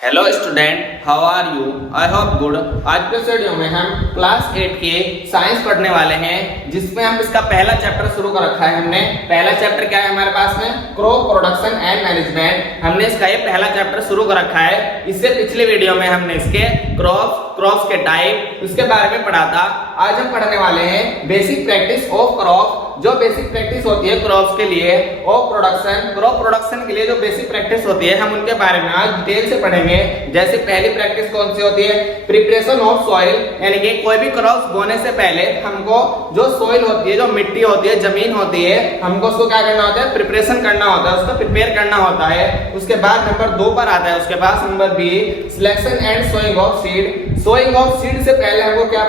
Hello student, how are you? I hope good. आज के video में हम क्लास 8 के साइंस पढ़ने वाले हैं, जिसमें हम इसका पहला चैप्टर शुरू कर रखा है। हमने पहला चैप्टर क्या है हमारे पास में, क्रॉप प्रोडक्शन एंड मैनेजमेंट। हमने इसका ये पहला चैप्टर शुरू कर रखा है। इससे पिछले वीडियो में हमने इसके क्रॉप्स के टाइप उसके बारे में पढ़ा था। आज हम पढ़ने वाले हैं बेसिक प्रैक्टिस ऑफ क्रॉप। जो बेसिक प्रैक्टिस होती है क्रॉप्स के लिए, ऑफ प्रोडक्शन, क्रॉप प्रोडक्शन के लिए जो बेसिक प्रैक्टिस होती है, हम उनके बारे में आज डिटेल से पढ़ेंगे। जैसे पहली प्रैक्टिस कौन सी होती है, प्रिपरेशन ऑफ सॉइल, यानी कि कोई भी क्रॉप्स बोने से पहले हमको जो सॉइल होती है, जो मिट्टी होती है, जमीन होती है, हमको उसको क्या करना होता है, प्रिपरेशन करना होता है, उसको प्रिपेयर करना होता है। उसके बाद नंबर 2 पर आता है उसके पास number B, selection and sowing of seed. Sowing of seed से पहले हमको क्या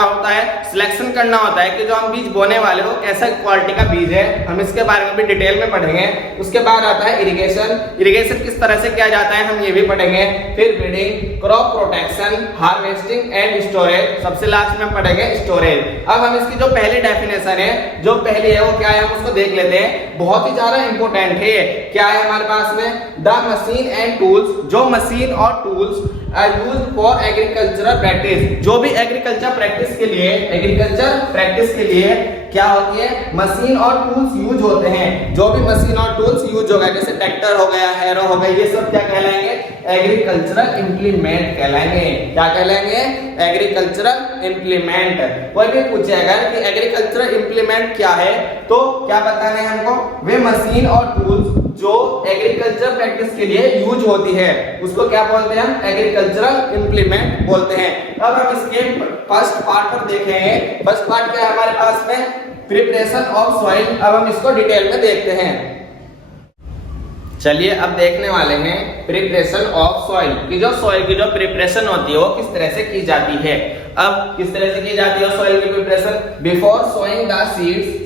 होता है, सिलेक्शन करना होता है कि जो हम बीज बोने वाले हो कैसा क्वालिटी का बीज है। हम इसके बारे में भी डिटेल में पढ़ेंगे। उसके बाद आता है इरिगेशन। इरिगेशन किस तरह से किया जाता है हम ये भी पढ़ेंगे। फिर breeding, crop protection, harvesting and storage. सबसे लास्ट में हम पढ़ेंगे स्टोरेज। अब हम इसकी जो पहली डेफिनेशन है, जो पहली है वो क्या है, हम उसको देख लेते हैं। बहुत ही ज्यादा इंपॉर्टेंट है। क्या है हमारे पास में, द मशीन एंड टूल्स। जो मशीन और tools are used for agricultural practice. जो भी एग्रीकल्चर प्रैक्टिस के लिए क्या होती है, मशीन और टूल्स यूज होते हैं। जो भी मशीन और टूल्स यूज होगा, जैसे ट्रैक्टर हो गया, हैरो हो गया, ये सब क्या कहलाएंगे, एग्रीकल्चरल इंप्लीमेंट कहलाएंगे। क्या कहलाएंगे, एग्रीकल्चरल इंप्लीमेंट। कोई भी पूछेगा कि एग्रीकल्चरल इंप्लीमेंट क्या है, तो क्या बताना है हमको, वे मशीन और टूल्स जो एग्रीकल्चर प्रैक्टिस के लिए यूज होती है, उसको क्या बोलते हैं हम, एग्रीकल्चरल इंप्लीमेंट बोलते हैं। अब हम इसके फर्स्ट पार्ट पर देखेंगे। फर्स्ट पार्ट क्या है हमारे पास में, प्रिपरेशन ऑफ सॉइल। अब हम इसको डिटेल में देखते हैं। चलिए अब देखने वाले हैं प्रिपरेशन ऑफ सॉइल की जो सॉइल की जो प्रिपरेशन होती है वो किस तरह से की जाती है। अब किस तरह से की जाती है सॉइल की preparation, before sowing the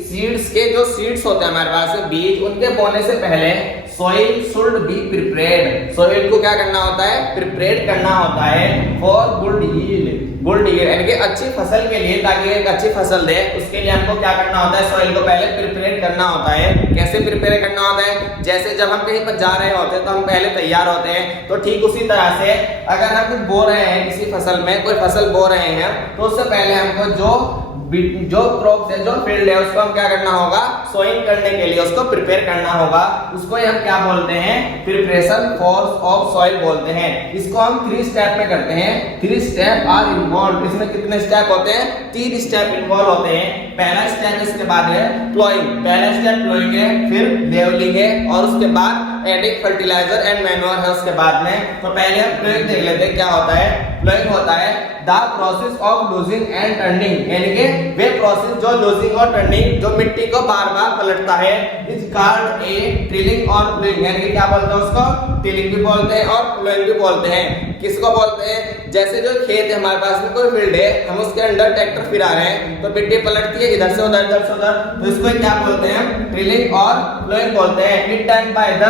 seeds के जो सीड्स होते हैं हमारे पास में बीज, उनके बोने से पहले soil should be prepared. Soil को क्या करना होता है, प्रिपेयर करना होता है फॉर गुड यील्ड यानी कि अच्छी फसल के लिए, ताकि एक अच्छी फसल दे, उसके लिए हमको क्या करना होता है, सोइल को पहले प्रिपेयर करना होता है। कैसे प्रिपेयर करना होता है, जैसे जब हम कहीं पर जा रहे होते हैं तो हम पहले तैयार होते हैं, तो ठीक उसी तरह से अगर हम कुछ बो रहे हैं, किसी फसल में कोई फसल बो रहे हैं, तो उससे पहले हमको जो क्रॉप है, जो फील्ड है, उसको हम क्या करना होगा, सोइंग करने के लिए उसको प्रिपेयर करना होगा। उसको हम क्या बोलते हैं, प्रिपरेशन ऑफ सॉइल बोलते हैं। इसको हम 3 स्टेप में करते हैं। 3 स्टेप आर इन्वॉल्व। इसमें कितने स्टेप होते हैं, 3 स्टेप इन्वॉल्व होते हैं। पहला स्टेप इसके बाद है प्लॉइंग। पहला स्टेप प्लॉइंग है, फिर लेवलिंग है, और उसके बाद एडिंग फर्टिलाइजर एंड मैन्योर है उसके बाद में। तो पहले हम प्लॉइंग देख लेते हैं क्या होता है। प्लॉइंग होता है the process of losing and turning, यानी कि वे प्रोसेस जो लूजिंग और टर्निंग, जो मिट्टी को बार बार पलटता है, इज कॉल्ड ए टिलिंग और प्लॉइंग। यानी कि क्या बोलते हैं उसको, टिलिंग भी बोलते हैं और प्लॉइंग भी बोलते हैं। किसको बोलते हैं, जैसे जो खेत है हमारे पास में, कोई फील्ड है, हम उसके अंदर ट्रैक्टर फिरा रहे हैं, तो मिट्टी पलटती है इधर से उधर, इधर से उधर, तो इसको क्या बोलते हैं, टिलिंग और प्लॉइंग बोलते हैं। इट डन बाय द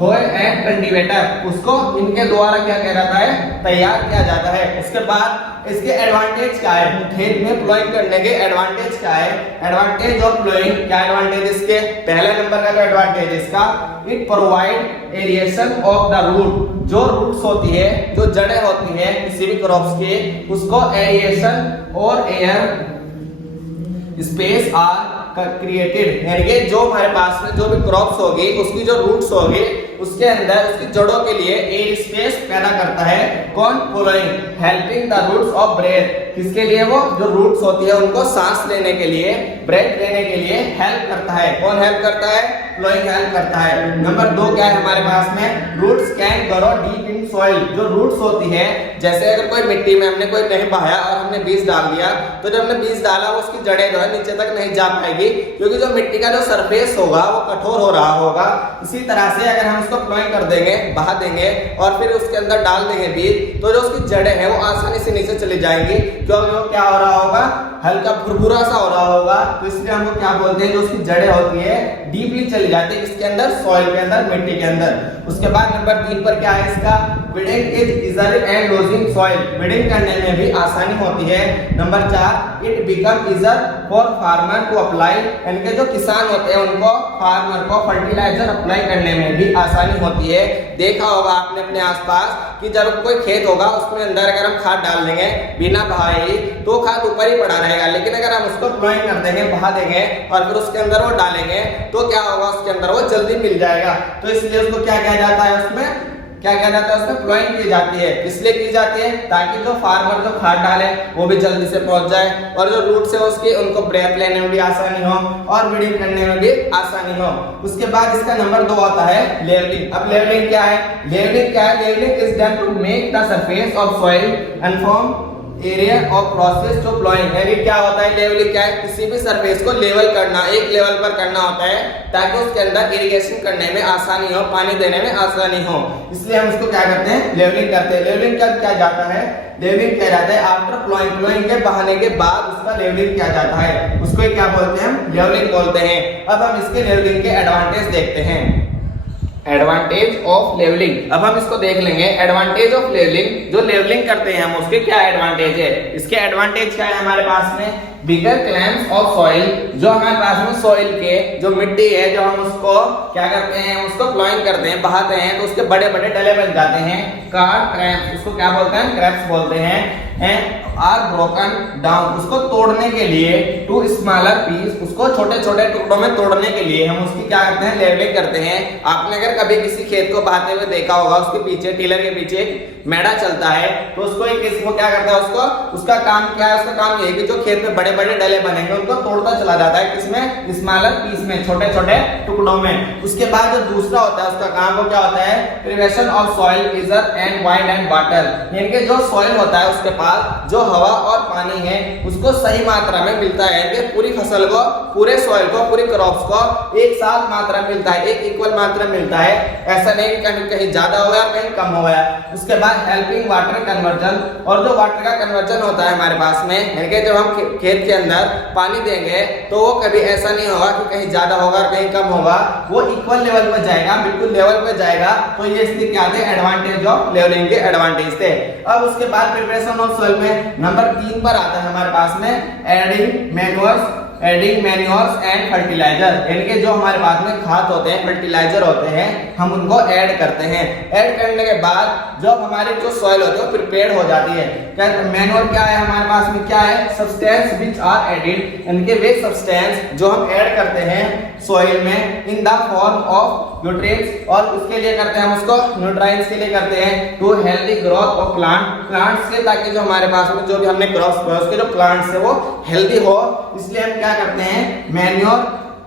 होए एंड कल्टीवेटर। उसको इनके द्वारा क्या किया जाता है, तैयार किया जाता है। उसके बाद इसके एडवांटेज क्या है, खेत में प्लॉइंग करने के एडवांटेज क्या है। एडवांटेज ऑफ प्लॉइंग, क्या एडवांटेज इसके, पहले नंबर का जो एडवांटेज इसका, it provide aeration of the root. जो रूट्स होती है, जो जड़ें होती है किसी भी क्रॉप्स के, उसको एरिएशन और एयर स्पेस आर क्रिएटेड। यानी कि जो हमारे पास में जो भी क्रॉप्स होगी, उसकी जो रूट्स होगी, उसके अंदर उसकी जड़ों के लिए एयर स्पेस पैदा करता है। कौन, ploughing, helping the roots of breath. किसके लिए, वो जो रूट्स होती है उनको सांस लेने के लिए, ब्रेथ लेने के लिए हेल्प करता है। कौन हेल्प करता है, प्लॉइंग हेल्प करता है। नंबर 2 क्या है हमारे पास में, roots can grow deep in soil. जो रूट्स होती है, जैसे अगर कोई मिट्टी में हमने कोई नहीं बहाया और हमने बीज डाल दिया, तो जब हमने बीज डाला उसकी जड़ें जो है नीचे तक नहीं जा पाएगी, क्योंकि जो मिट्टी का जो सरफेस होगा वो कठोर हो रहा होगा। इसी तरह से अगर हम उसको प्लॉइंग कर देंगे, बहा देंगे और फिर उसके अंदर डाल देंगे बीज, तो जो उसकी जड़ें हैं वो आसानी से नीचे चली जाएंगी, क्योंकि वो क्या हो रहा होगा, हल्का भुरभुरा सा हो रहा होगा। तो इसलिए हमको क्या बोलते हैं, जो उसकी जड़ें होती है डीपली चली जाती है, इसके अंदर, सॉइल के अंदर, मिट्टी के अंदर। उसके बाद नंबर 3 पर क्या है इसका, weeding is easier and loosing soil, weeding करने में भी आसानी होती है। Number 4 it become easier for farmer to apply, यानी कि जो किसान होते हैं उनको फार्मर को फर्टिलाइजर अप्लाई करने में भी आसानी होती है। देखा होगा आपने अपने आसपास कि जब कोई खेत होगा उसमें अंदर अगर हम खाद डाल देंगे बिना बहाए ही तो खाद ऊपर ही पड़ा रहेगा, लेकिन अगर हम उसको प्लॉइंग कर देंगे, बहा देंगे और फिर उसके अंदर वो डालेंगे तो क्या होगा, उसके अंदर वो जल्दी मिल जाएगा। तो इसलिए उसको क्या किया जाता है, उसमें क्या किया जाता है, उसमें प्लॉइंग की जाती है। इसलिए की जाती है ताकि जो फार्मर जो खाद डाले वो भी जल्दी से पहुंच जाए और जो रूट से उसकी उनको ब्रेथ लेने में भी आसानी हो और वीडिंग करने में भी आसानी हो। उसके बाद इसका नंबर 2 आता है लेवलिंग। अब लेवलिंग क्या है, लेवलिंग क्या है, levelling is done to make the surface of soil and form area of process to ploughing. यानी क्या होता है लेवलिंग, क्या है, किसी भी सरफेस को लेवल करना, एक लेवल पर करना होता है ताकि उसके अंदर इरिगेशन करने में आसानी हो, पानी देने में आसानी हो, इसलिए हम उसको क्या करते हैं, लेवलिंग करते हैं। लेवलिंग कब किया जाता है, लेवलिंग किया जाता है आफ्टर प्लॉइंग, प्लॉइंग के बहाने के बाद उसका लेवलिंग किया जाता है, उसको क्या बोलते हैं, हम लेवलिंग बोलते हैं। अब हम इसके लेवलिंग के एडवांटेज देखते हैं। एडवांटेज ऑफ लेवलिंग, अब हम इसको देख लेंगे। एडवांटेज ऑफ लेवलिंग, जो लेवलिंग करते हैं हम उसके क्या एडवांटेज है, इसके एडवांटेज क्या है हमारे पास में, बिगर क्लेम्स ऑफ सॉइल, जो हमारे पास में सॉइल के जो मिट्टी है जो हम उसको क्या करते हैं, उसको प्लॉइंग करते हैं, बहाते हैं तो उसके बड़े बड़े डले बन जाते हैं, कार्ड क्रैप्स, उसको क्या बोलते हैं, क्रैप्स बोलते हैं, आर ब्रोकन डाउन, उसको तोड़ने के लिए, टू स्मॉलर पीस, उसको छोटे छोटे टुकड़ों में तोड़ने के लिए हम उसकी क्या करते हैं, लेवलिंग करते हैं। आपने अगर कभी किसी खेत को बहाते हुए देखा होगा, उसके पीछे टीलर के पीछे मेढ़ा चलता है तो उसको वो क्या करता है, उसको उसका काम क्या है, उसका काम ये है कि जो खेत में बड़े बड़े डले बनेंगे उनको तोड़ता चला जाता है, किसमें, स्मॉलर पीस में, छोटे छोटे टुकड़ों में। उसके बाद जो दूसरा होता है उसका काम वो क्या होता है, prevention of soil easier and wide and water, यानी कि जो सॉइल होता है उसके पास जो हवा और पानी है उसको सही मात्रा में मिलता है, कि पूरी फसल को, पूरे सॉइल को, पूरी क्रॉप्स को एक साथ मात्रा मिलता है, एक इक्वल मात्रा मिलता है, ऐसा नहीं कि कहीं कहीं ज्यादा हो गया कहीं कम हो गया। उसके बाद हेल्पिंग वाटर कन्वर्जन, और जो वाटर का कन्वर्जन होता है हमारे पास में, यानी कि जब हम खेत के अंदर पानी देंगे तो वो कभी ऐसा नहीं होगा कि कहीं ज्यादा होगा कहीं कम होगा, वो इक्वल लेवल पर जाएगा, बिल्कुल लेवल पर जाएगा। तो ये इसके क्या थे, एडवांटेज ऑफ लेवलिंग के एडवांटेज थे। अब उसके बाद प्रिपरेशन ऑफ सॉइल में नंबर 3 पर आता है हमारे पास में एडिंग मैन्योर्स एंड फर्टिलाइजर, यानी कि जो हमारे पास में खाद होते हैं, फर्टिलाइजर होते हैं, हम उनको ऐड करते हैं। ऐड करने के बाद जब हमारी जो सॉइल होती है वो प्रिपेयर हो जाती है। क्या मैन्योर क्या है हमारे पास में, क्या है, सब्सटेंस व्हिच आर एडेड, यानी कि वे सब्सटेंस जो हम ऐड करते हैं सॉइल में in the form of nutrients, और उसके लिए करते हैं हम उसको न्यूट्रिएंट्स के लिए करते हैं, to healthy growth of plants के, ताकि जो हमारे पास में जो भी हमने क्रॉप्स बोए उसके जो प्लांट्स है वो हेल्दी हो, इसलिए हम क्या करते हैं,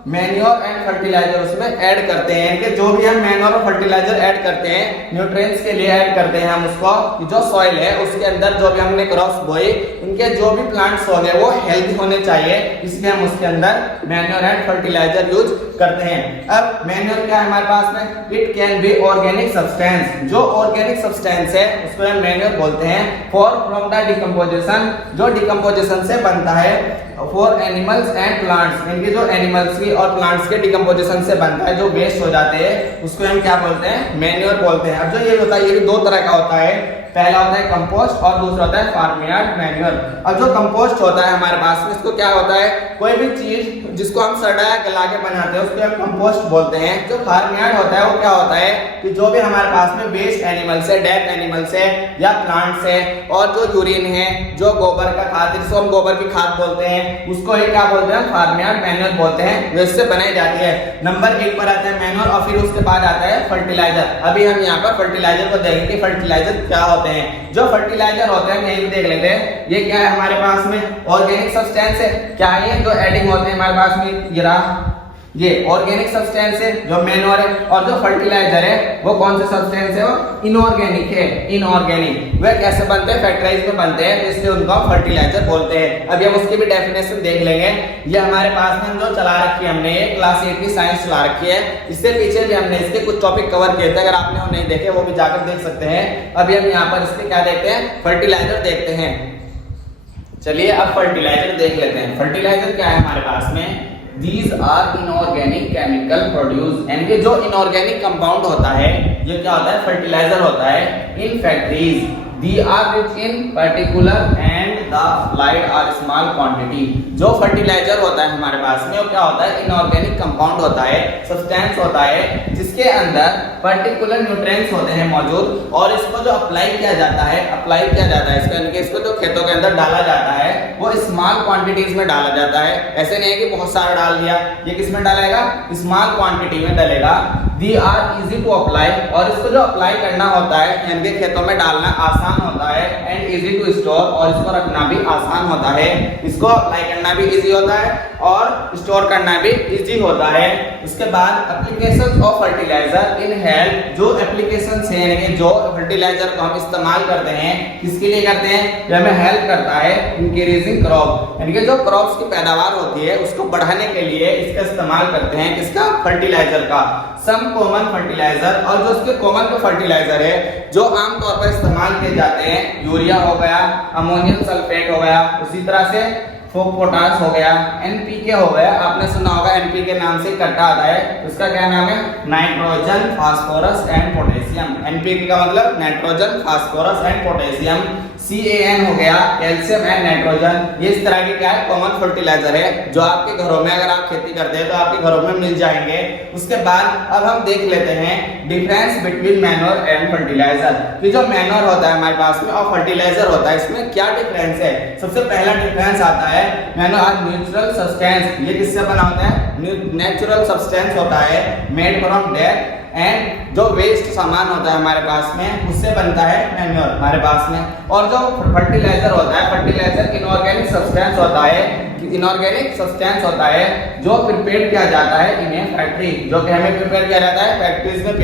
मैन्योर एंड फर्टिलाइजर उसमें ऐड करते हैं, कि जो भी हम मैन्योर और फर्टिलाइजर ऐड करते हैं न्यूट्रिएंट्स के लिए ऐड करते हैं हम उसको, कि जो सॉइल है उसके अंदर जो भी हमने क्रॉप्स बोए उनके जो भी प्लांट्स होंगे वो हेल्दी होने चाहिए, इसलिए हम उसके अंदर मैन्योर एंड फर्टिलाइजर यूज करते हैं। अब मैन्योर क्या है हमारे पास में, it can be organic substance, जो ऑर्गेनिक सब्सटेंस है उसको हम मैन्योर बोलते हैं, फॉर फ्रॉम द डिकम्पोजिशन, जो डिकम्पोजिशन से बनता है, फॉर एनिमल्स एंड प्लांट्स, इनके जो एनिमल्स की और प्लांट्स के डिकम्पोजिशन से बनता है, जो वेस्ट हो जाते हैं उसको हम क्या बोलते हैं, मैन्योर बोलते हैं। अब जो ये होता है ये भी 2 तरह का होता है, पहला होता है कंपोस्ट और दूसरा होता है फार्मयार्ड मैन्योर। अब जो कंपोस्ट होता है हमारे पास में, इसको क्या होता है, कोई भी चीज जिसको हम सड़ा या गला के बनाते हैं उसको हम कंपोस्ट बोलते हैं। जो फार्मयार्ड होता है वो क्या होता है कि जो भी हमारे पास में वेस्ट एनिमल्स है, डेड एनिमल्स है या प्लांट्स है, और जो यूरिन है, जो गोबर का खाद, जिसको हम गोबर की खाद बोलते हैं, उसको ही क्या बोलते हैं, फार्मयार्ड मैन्योर बोलते हैं, जो इससे बनाई जाती है। नंबर 1 पर आता है मैन्योर और फिर उसके बाद आता है फर्टिलाइजर। अभी हम यहाँ पर फर्टिलाइजर को देखेंगे कि फर्टिलाइजर क्या होते हैं। जो फर्टिलाइजर होते हैं यही भी देख लेते हैं, ये क्या है हमारे पास में, ऑर्गेनिक सब्सटेंस है, क्या है, जो एडिंग होते हैं हमारे पास में, ये ऑर्गेनिक सब्सटेंस है जो मैन्योर है, और जो फर्टिलाइजर है वो कौन से सब्सटेंस है, वो इनऑर्गेनिक है, इनऑर्गेनिक। वे कैसे बनते हैं, फैक्टराइज में बनते हैं, तो इसलिए उनको हम फर्टिलाइजर बोलते हैं। अभी हम उसकी भी डेफिनेशन देख लेंगे। ये हमारे पास में जो चला रखी है हमने, क्लास 8 की साइंस चला रखी है, इससे पीछे भी हमने इसके कुछ टॉपिक कवर किए थे, अगर आपने वो नहीं देखे वो भी जाकर देख सकते हैं। अभी हम यहाँ पर इसके क्या देखते हैं, फर्टिलाइजर देखते हैं। चलिए अब फर्टिलाइजर देख लेते हैं। फर्टिलाइजर क्या है हमारे पास में, These are inorganic chemical produced, यानी कि जो inorganic compound होता है ये क्या होता है, फर्टिलाइजर होता है in factories. They are rich in particular and the applied are small quantity. जो फर्टिलाइजर होता है हमारे पास में वो क्या होता है, इनऑर्गेनिक कंपाउंड होता है, सब्सटेंस होता है जिसके अंदर पर्टिकुलर न्यूट्रिएंट्स होते हैं मौजूद, और इसको जो अप्लाई किया जाता है इसको, यानी कि इसको जो खेतों के अंदर डाला जाता है वो स्मॉल क्वांटिटीज में डाला जाता है। ऐसे नहीं है कि बहुत सारा डाल दिया, ये किस में डालेगा, स्मॉल क्वांटिटी में डालेगा। They are easy to apply, और इसको जो अप्लाई करना होता है यानी कि खेतों में डालना आसान होता है, एंड इजी टू स्टोर, और इसको रखना भी आसान होता है। इसको अप्लाई करना भी इजी होता है और स्टोर करना भी इजी होता है। उसके बाद applications of fertiliser in health, जो एप्लीकेशंस हैं यानी कि जो फर्टिलाइजर को हम इस्तेमाल करते हैं किसके लिए करते हैं, जो हमें हेल्प करता है इंक्रीजिंग क्रॉप, यानी कि जो क्रॉप्स की पैदावार होती है उसको बढ़ाने के लिए इसका इस्तेमाल करते हैं, किसका, फर्टिलाइजर का। सम कॉमन फर्टिलाइजर, और जो उसके कॉमन फर्टिलाइजर है जो आमतौर पर इस्तेमाल किए जाते हैं, यूरिया हो गया, अमोनियम सल्फेट हो गया, उसी तरह से पोटाश हो गया, एनपीके हो गया, आपने सुना होगा एनपीके नाम से इकट्ठा आता है, उसका क्या नाम है, nitrogen phosphorus and potassium. NPK का मतलब nitrogen phosphorus and potassium. CAN हो गया, कैल्शियम एंड नाइट्रोजन। ये इस तरह के क्या है, कॉमन फर्टिलाइजर है जो आपके घरों में अगर आप खेती करते हैं तो आपके घरों में मिल जाएंगे। उसके बाद अब हम देख लेते हैं difference between manure and fertiliser, कि जो मैन्योर होता है हमारे पास में और फर्टिलाइजर होता है इसमें क्या डिफरेंस है। सबसे पहला डिफरेंस आता है मैन्योर आर नेचुरल सब्सटेंस, ये किससे बना होता है, नेचुरल सब्सटेंस होता है मेड फ्रॉम डेथ, एंड जो वेस्ट सामान होता है हमारे पास में उससे बनता है मैन्योर हमारे पास में। और जो फर्टिलाइजर होता है, फर्टिलाइजर इनऑर्गेनिक सब्सटेंस होता है, इनऑर्गेनिक सब्सटेंस होता है जो प्रिपेयर किया जाता है इन ए फैक्ट्री, जो कि हमें प्रिपेयर किया जाता है फैक्ट्रीज में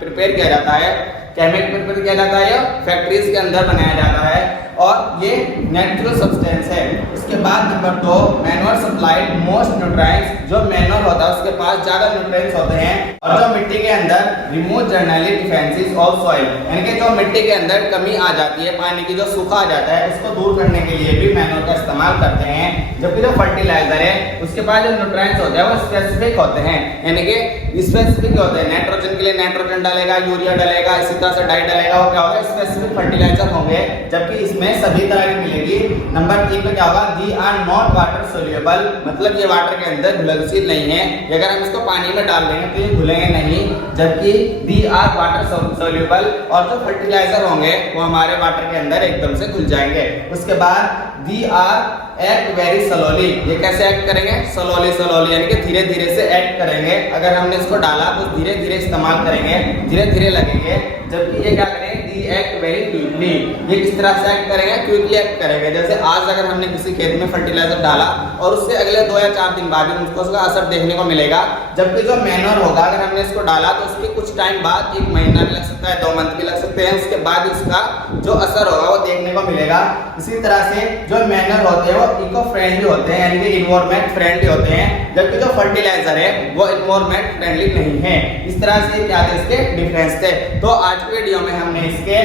प्रिपेयर किया जाता है, केमिकल प्रिपेयर किया जाता है, फैक्ट्रीज के अंदर बनाया जाता है, और ये नेचुरल सब्सटेंस है। उसके बाद number 2, manure supplied most nutrients, जो मैन्योर होता है उसके पास ज्यादा न्यूट्रिएंट्स होते हैं, और जो मिट्टी के अंदर remove generally defences of soil, यानी कि जो मिट्टी के अंदर कमी आ जाती है, पानी की जो सूखा आ जाता है उसको दूर करने के लिए भी मैन्योर का इस्तेमाल करते हैं। जबकि जो फर्टिलाइजर है उसके पास जो न्यूट्रिएंट्स होते हैं वो स्पेसिफिक होते हैं, यानी कि स्पेसिफिक होते हैं। नाइट्रोजन के लिए नाइट्रोजन डालेगा, यूरिया डालेगा, इसी तरह से डाई डालेगा, वो क्या होगा, स्पेसिफिक फर्टिलाइजर होंगे। जबकि इसमें सभी तरह की मिलेगी। नंबर 3 पे क्या होगा, दी आर नॉट वाटर सोल्यूबल, मतलब ये वाटर के अंदर घुलनशील नहीं है, अगर हम इसको पानी में डाल देंगे तो ये घुलेंगे नहीं। जबकि दी आर वाटर सोल्यूबल, और जो फर्टिलाइजर होंगे वो हमारे वाटर के अंदर एकदम से घुल जाएंगे। उसके बाद दी आर एक्ट वेरी स्लोली, ये कैसे एक्ट करेंगे, स्लोली यानी कि धीरे धीरे से एक्ट करेंगे। अगर हमने इसको डाला तो धीरे धीरे इस्तेमाल करेंगे, धीरे धीरे लगेंगे। जबकि ये क्या करेंगे, दी एक्ट वेरी क्विकली, ये किस तरह से एक्ट करेंगे, क्विकली एक्ट करेंगे। जैसे आज अगर हमने किसी खेत में फर्टिलाइजर डाला और उससे अगले 2 या 4 दिन बाद उसको उसका असर देखने को मिलेगा। जबकि जो मैन्योर होगा अगर हमने इसको डाला तो उसके कुछ टाइम बाद, 1 महीना भी लग सकता है, 2 मंथ भी लग सकते हैं, उसके बाद उसका जो असर होगा वो देखने को मिलेगा। इसी तरह से जो मैन्योर होते हैं वो इको फ्रेंडली होते हैं, यानी कि इन्वायरमेंट फ्रेंडली होते हैं, जबकि जो फर्टिलाइजर है वो इन्वायरमेंट फ्रेंडली नहीं है। इस तरह से क्या थे इसके डिफरेंस थे। तो आज की वीडियो में हमने इसके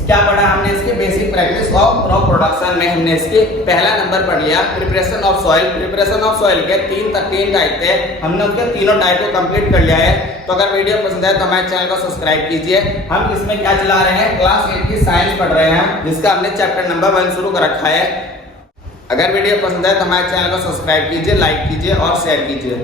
क्या पढ़ा, हमने इसकी basic practice of crop production में हमने इसके पहला नंबर पढ़ लिया, preparation of soil. Preparation of soil के 3 टाइप थे, हमने उसके तीनों टाइप को कंप्लीट कर लिया है। तो अगर वीडियो पसंद है तो हमारे चैनल को सब्सक्राइब कीजिए। हम इसमें क्या चला रहे हैं, क्लास 8 की साइंस पढ़ रहे हैं, जिसका हमने चैप्टर नंबर 1 शुरू कर रखा है। अगर वीडियो पसंद है तो हमारे चैनल को सब्सक्राइब कीजिए, लाइक कीजिए और शेयर कीजिए।